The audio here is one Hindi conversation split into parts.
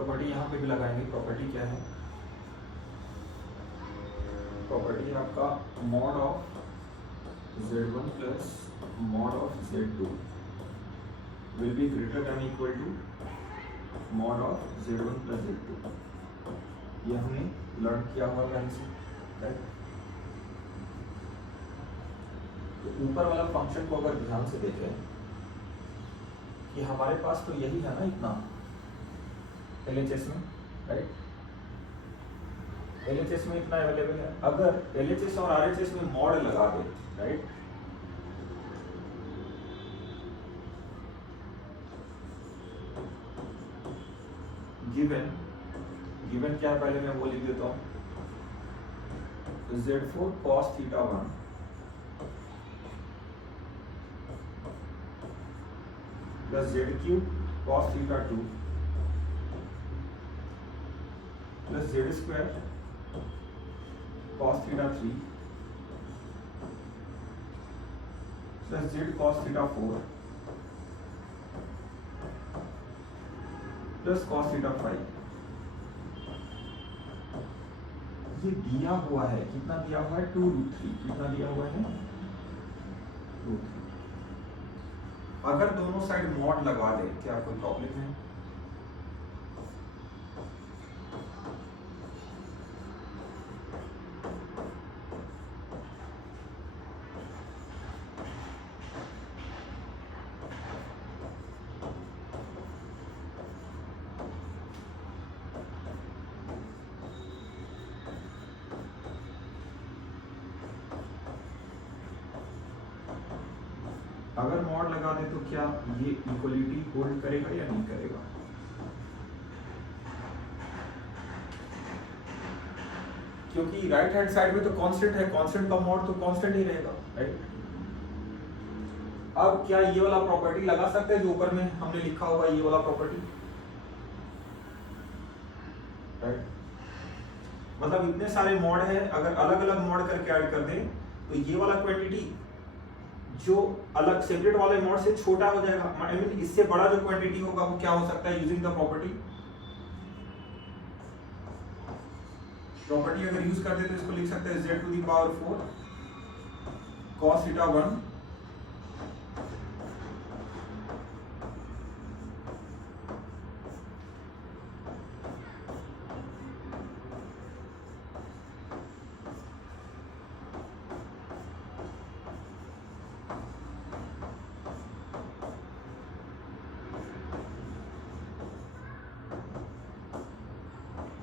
प्रॉपर्टी यहाँ पे भी लगाएंगे। प्रॉपर्टी क्या है? प्रॉपर्टी है आपका mod of z1 plus mod of z2 will be greater than equal to mod of z1 plus z2। ये हमने लर्न किया हुआ कहीं से, राइट? तो ऊपर वाला फंक्शन को अगर ध्यान से देखें कि हमारे पास तो यही है ना इतना LHS में, राइट? LHS में इतना अवेलेबल है। अगर LHS और RHS में मॉड लगा दे, राइट, गिवन क्या है पहले मैं वो लिख देता हूँ, Z4 cos theta 1 plus Z3 cos theta 2 plus Z2 cos theta 3 plus Z cos theta 4 plus cos theta 5। ये दिया हुआ है, कितना दिया हुआ है? 2√3। कितना दिया हुआ है? 2√3। अगर दोनों साइड मॉड लगा दे, क्या कोई प्रॉब्लम है? अगर मॉड लगा दे तो क्या ये इक्वलिटी होल्ड करेगा या नहीं करेगा? क्योंकि राइट हैंड साइड में तो कांस्टेंट है, कांस्टेंट का मॉड तो कांस्टेंट ही रहेगा, राइट? अब क्या ये वाला प्रॉपर्टी लगा सकते हैं जो ऊपर में हमने लिखा हुआ है, ये वाला प्रॉपर्टी, राइट? मतलब इतने सारे मॉड हैं, अगर अलग अलग मॉड करके ऐड कर दें तो ये वाला क्वांटिटी जो अलग सेपरेट वाले मॉड से छोटा हो जाएगा। आई मीन इससे बड़ा जो क्वांटिटी होगा वो क्या हो सकता है यूजिंग द प्रॉपर्टी। प्रॉपर्टी अगर यूज करते तो इसको लिख सकते हैं z to the power 4 cos theta 1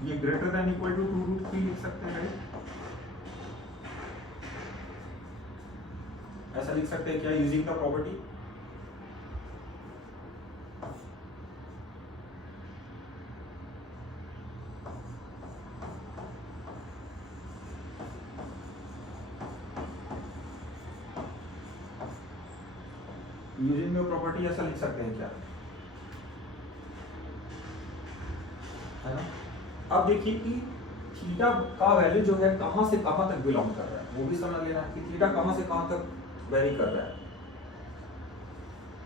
ये ग्रेटर देन इक्वल टू 2√3 लिख सकते हैं, ऐसा लिख सकते हैं क्या using the property? Using the property ऐसा लिख सकते हैं क्या, है ना? अब देखिए कि थीटा का वैल्यू जो है कहां से कहां तक बिलोंग कर रहा है, वो भी समझ लेना है कि थीटा कहां से कहां तक वेरी कर रहा है।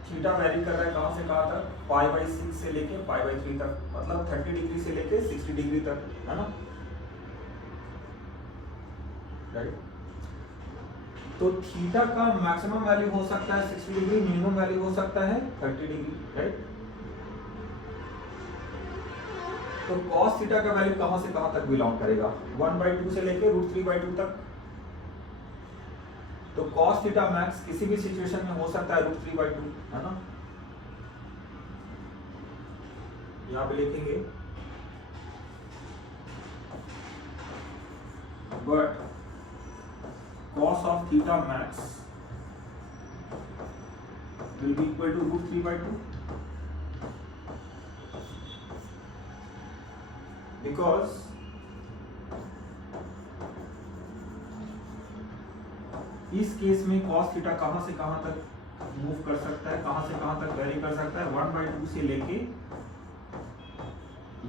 थीटा वेरी कर रहा है कहां से कहां तक? π/6 से लेके π/3 तक, मतलब 30 डिग्री से लेके 60 डिग्री तक, है ना, राइट? तो थीटा का मैक्सिमम वैल्यू हो सकता है 60 डिग्री, मिनिमम वैल्यू हो सकता है 30 डिग्री, राइट? तो cos थीटा का वैल्यू कहां से कहां तक बिलोंग करेगा? 1/2 से लेके √3/2 तक। तो cos थीटा मैक्स किसी भी सिचुएशन में हो सकता है √3/2, है ना? यहां पे लिखेंगे but cos of theta max will be equal to √3/2 because इस केस में cos थीटा कहां से कहां तक मूव कर सकता है, कहां से कहां तक वेरी कर सकता है? 1/2 से लेके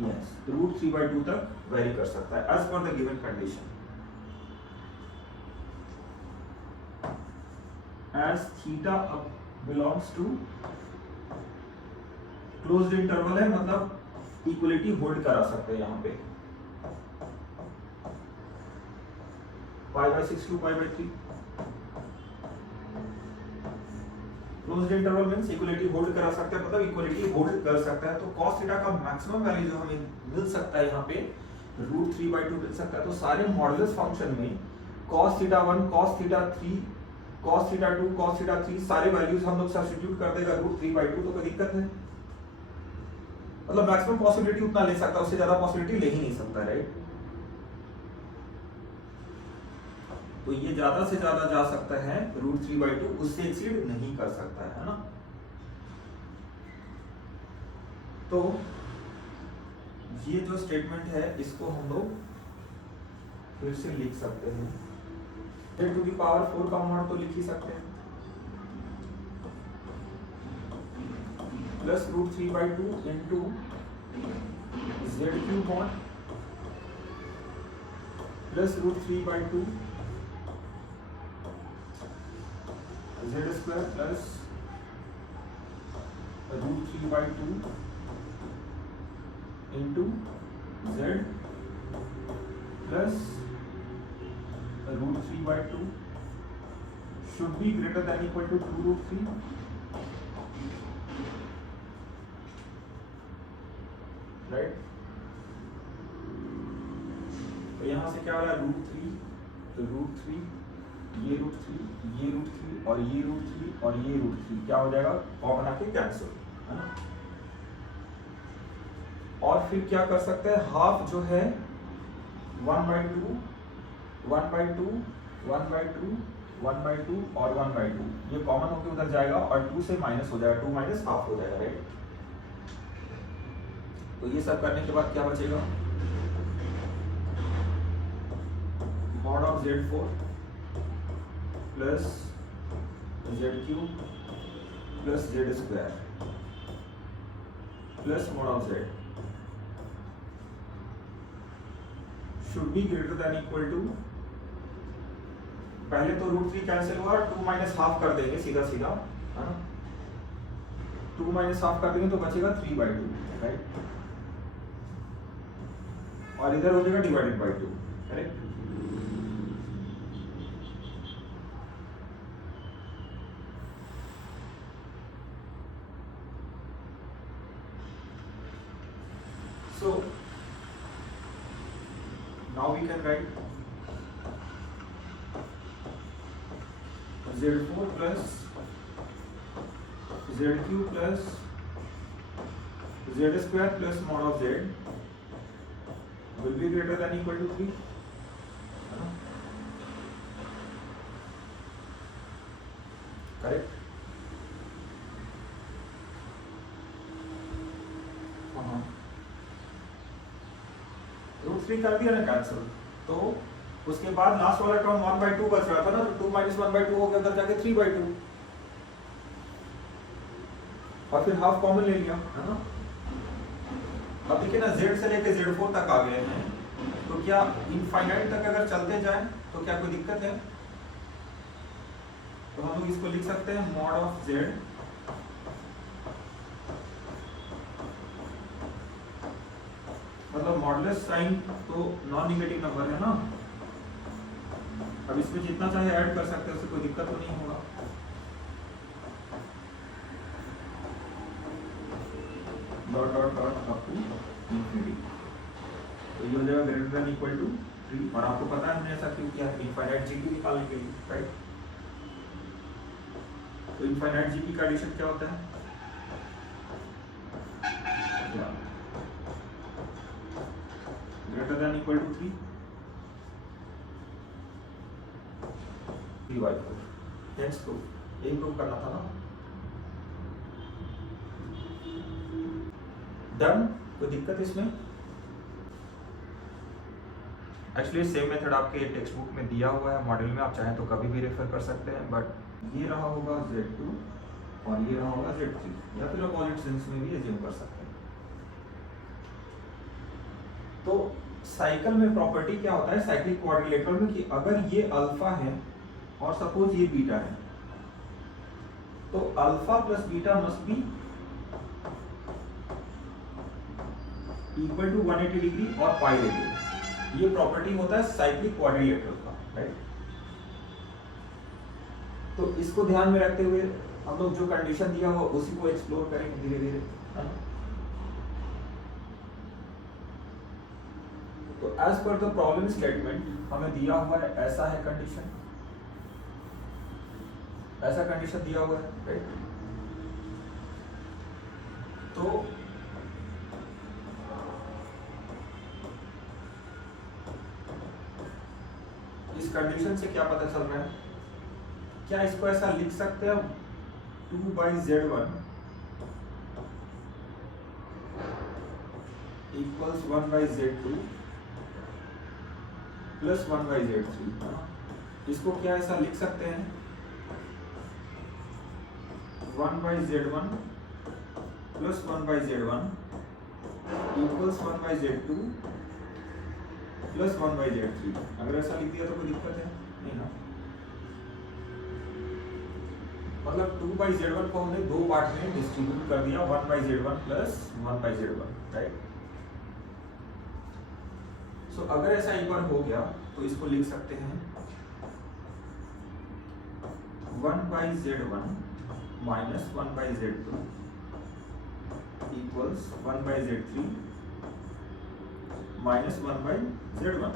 यस √3/2 तक वेरी कर सकता है as per the given condition. As theta belongs to closed interval है, मतलब इक्वलिटी होल्ड करा सकते हैं यहाँ पे π/6 to π/3 closed interval means equality hold करा सकते हैं, मतलब इक्वलिटी होल्ड कर सकता है। तो cos थीटा का मैक्सिमम वैल्यू जो हमें मिल सकता है यहाँ पे √3/2 मिल सकता है। तो सारे मॉडुलस फंक्शन में cos theta 1 cos theta 3 cos theta 2 cos theta 3 सारे वैल्यूज हम लोग सब्स्टिट्यूट कर देगा √3/2, तो कोई दिक्कत है, मतलब मैक्सिमम पॉसिबिलिटी उतना ले सकता है, उससे ज्यादा पॉसिबिलिटी ले ही नहीं सकता, राइट। तो ये ज्यादा से ज्यादा जा सकता है √3/2, उससे एक्सीड नहीं कर सकता है ना। तो ये जो स्टेटमेंट है इसको हम लोग फिर से लिख सकते हैं, 10⁴ का मॉड तो लिख ही सकते हैं, plus √3/2 into z³ mod plus √3/2 z² plus √3/2 into z plus √3/2 should be greater than equal to 2√3, right. तो यहां से क्या हो रहा है √3, तो √3 ये √3 ये √3 और ये √3 और ये √3 क्या हो जाएगा, कॉमन आके कैंसिल, है ना। और फिर क्या कर सकते हैं, हाफ जो है 1/2 1/2 1/2 1/2 और 1/2 ये कॉमन होकर उधर जाएगा और 2 से माइनस हो जाएगा, 2 माइनस हाफ हो जाएगा, राइट। तो ये सब करने के बाद क्या बचेगा, mod of Z4 plus Z³ plus Z² plus mod of Z should be greater than equal to, पहले तो √3 कैंसिल हुआ, 2 माइनस हाफ कर देंगे सीधा सीधा, है ना। 2 माइनस हाफ कर देंगे तो बचेगा 3/2, राइट, और इधर हो जाएगा divided by 2, correct. So now we can write Z4 plus Z³ plus Z² plus mod of Z will be greater than equal to 3, correct। √3 कर दिया ना कैंसिल, तो उसके बाद लास्ट वाला टर्म 1/2 बच रहा था ना, तो 2 माइनस 1/2 हो गया, उधर जाके 3/2 और फिर हाफ कॉमन ले लिया, है ना। अब देखिए ना Z से लेके Z4 तक आ गए हैं, तो क्या इनफाइनाइट तक अगर चलते जाएं तो क्या कोई दिक्कत है, तो हम लोग इसको लिख सकते हैं मॉड ऑफ Z मतलब मॉडुलस साइन तो नॉन नेगेटिव नंबर है ना, अब इसमें जितना चाहे ऐड कर सकते हैं, उससे कोई दिक्कत तो नहीं होगा। Dot dot dot up to infinity, तो ये हो जाएगा ग्रेटर देन इक्वल टू 3, और आपको पता है हमने ऐसा क्यों किया है, इनफाइनाइट जीपी निकालने के लिए, राइट। तो इनफाइनाइट जीपी का एडिशन क्या होता है, greater than equal to 3 3/4, hence proof, यही प्रूव करना था ना। डन, कोई दिक्कत इसमें, एक्चुअली सेम मेथड आपके टेक्स्ट बुक में दिया हुआ है, मॉड्यूल में आप चाहें तो कभी भी रेफर कर सकते हैं, बट ये रहा होगा Z2 और ये रहा होगा Z3, या फिर अपोजिट सेंस में भी एज्यूम कर सकते हैं। तो साइकिल में प्रॉपर्टी क्या होता है साइक्लिक क्वाड्रिलेटरल में, कि अगर ये अल्फा है और सपोज ये बीटा है, तो alpha plus beta must be equal to 180 degree और पाई रेडियन। ये प्रॉपर्टी होता है साइक्लिक क्वाड्रिलेटरल का, राइट। तो इसको ध्यान में रखते हुए हम लोग जो कंडीशन दिया हुआ उसी को एक्सप्लोर करेंगे धीरे धीरे, है ना। तो as per the problem statement हमें दिया हुआ है, ऐसा है कंडीशन, ऐसा कंडीशन दिया हुआ है, राइट। तो इस कंडीशन से क्या पता चल रहा है, क्या इसको ऐसा लिख सकते हैं 2/z1 equals 1/z2 plus 1/z3। इसको क्या ऐसा लिख सकते हैं 1/z1 plus 1/z1 equals 1/z2 plus 1/z3। अगर ऐसा लिख दिया तो कोई दिक्कत है नहीं ना। मतलब 2/z1 को हमने दो पार्ट में डिस्ट्रीब्यूट कर दिया, 1/z1 प्लस 1/z1, राइट। सो अगर ऐसा एक बार हो गया तो इसको लिख सकते हैं 1/z1 minus 1/z2 equals 1/z3 minus 1/z1।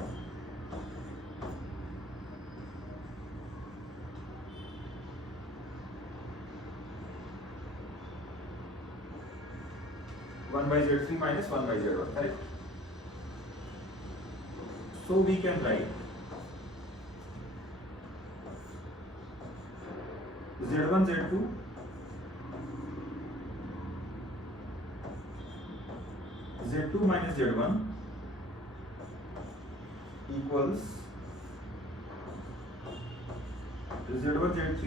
(1/z3 minus 1/z1), correct? So we can write z1 z2 z2 minus z1 equals z1 z3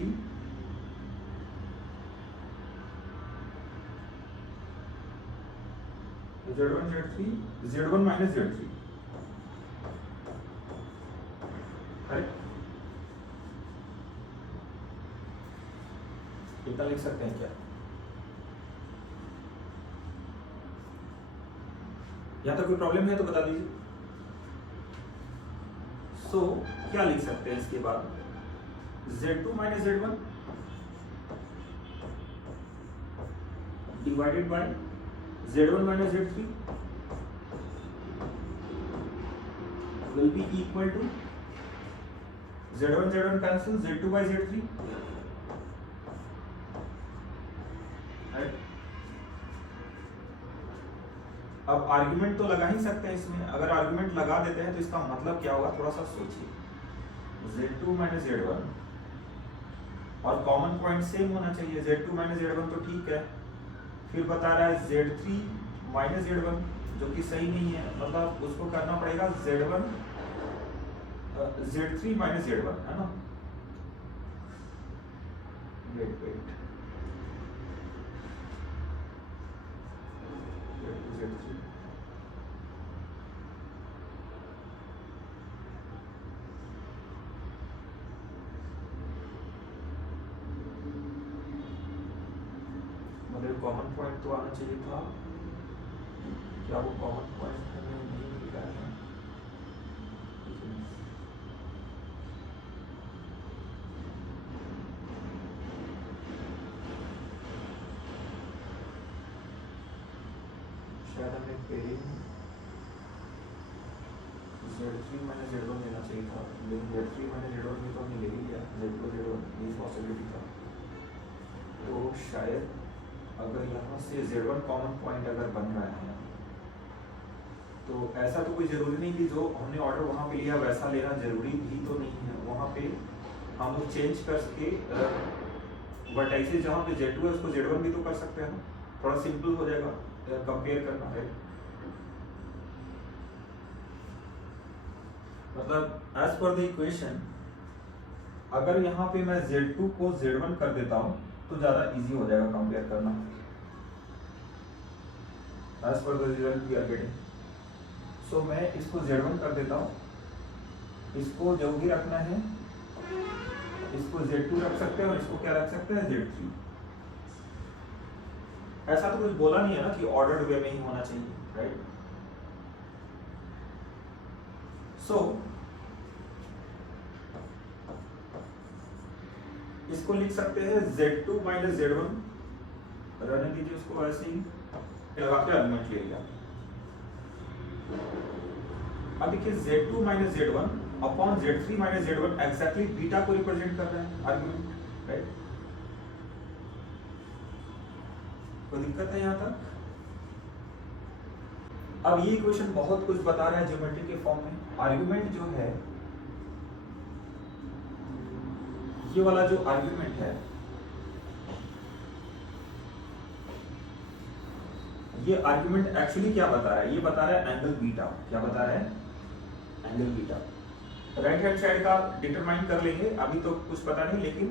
z1 minus z3, correct. इतना लिख सकते हैं क्या? यहां तक कोई प्रॉब्लम है तो बता दीजिए। सो क्या लिख सकते हैं इसके बाद z2 minus z1 divided by z1 minus z3 will be equal to z1 z1 cancel z2 by z3, right? अब आर्गुमेंट तो लगा ही सकते हैं इसमें। अगर आर्गुमेंट लगा देते हैं तो इसका मतलब क्या होगा, थोड़ा सा सोचिए। z2 minus z1 और कॉमन पॉइंट सेम होना चाहिए, z2 minus z1 तो ठीक है। फिर बता रहा है z3 minus z1 जो कि सही नहीं है, मतलब उसको करना पड़ेगा z3 minus z1, है ना। वेट z3 मतलब कॉमन पॉइंट तो आना चाहिए था, क्या वो कॉमन पॉइंट हमें नहीं मिल रहा है? शायद हमें पेरिंग z3 minus z1 लेना चाहिए था, लेकिन z3 minus z1 में तो हमने ले ही लिया, z2 z1 ये पॉसिबिलिटी था। तो शायद अगर यहाँ से z1 कॉमन पॉइंट अगर बन रहा है तो ऐसा तो कोई जरूरी नहीं कि जो हमने ऑर्डर वहाँ पे लिया वैसा लेना जरूरी भी तो नहीं है। वहाँ पे हम लोग चेंज करके वर्टाइसेस जहाँ पे z2 है उसको z1 भी तो कर सकते हैं ना, थोड़ा सिंपल हो जाएगा कंपेयर करना है। मतलब एज पर द इक्वेशन अगर यहाँ पे मैं z2 को z1 कर देता हूँ तो ज्यादा इजी हो जाएगा कंपेयर करना, as per the result we are getting. So मैं इसको z1 कर देता हूँ, इसको जो भी रखना है इसको z2 रख सकते हैं और इसको क्या रख सकते हैं z3। ऐसा तो कुछ बोला नहीं है ना कि ऑर्डर्ड वे में ही होना चाहिए, राइट। सो इसको लिख सकते हैं Z2 माइनस Z1, रहने दीजिए उसको ऐसे ही लगा के आर्गुमेंट ले लिया। अब देखिए Z2 minus Z1 upon Z3 minus Z1 exactly beta को रिप्रेजेंट कर रहा है आर्गुमेंट, राइट। कोई दिक्कत है यहां तक? अब ये इक्वेशन बहुत कुछ बता रहा है ज्योमेट्री के फॉर्म में। आर्गुमेंट जो है, ये वाला जो आर्गुमेंट है, ये आर्गुमेंट एक्चुअली क्या बता रहा है? ये बता रहा है एंगल बीटा। क्या बता रहा है? Angle beta. Right hand side का डिटरमाइन कर लेंगे, अभी तो कुछ पता नहीं, लेकिन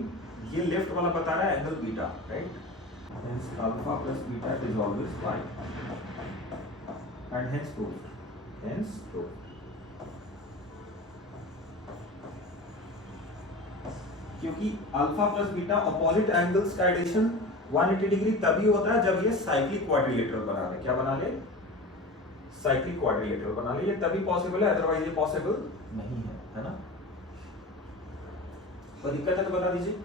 ये लेफ्ट वाला बता रहा है angle beta, right. hence alpha plus beta is always pi and hence proof क्योंकि alpha plus beta opposite angles का एडिशन 180 डिग्री तभी होता है जब ये साइक्लिक क्वाड्रिलेटरल बना ले। क्या बना ले? साइक्लिक क्वाड्रिलेटरल बना ले। ये तभी पॉसिबल है, अदरवाइज ये पॉसिबल नहीं है ना। तो दिक्कत है तो बता दीजिए।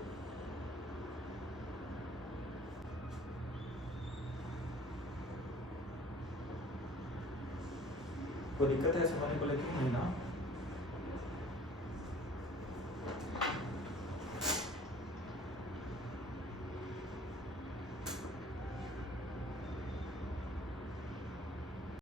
कोई दिक्कत है समझने को लेकर? नहीं ना।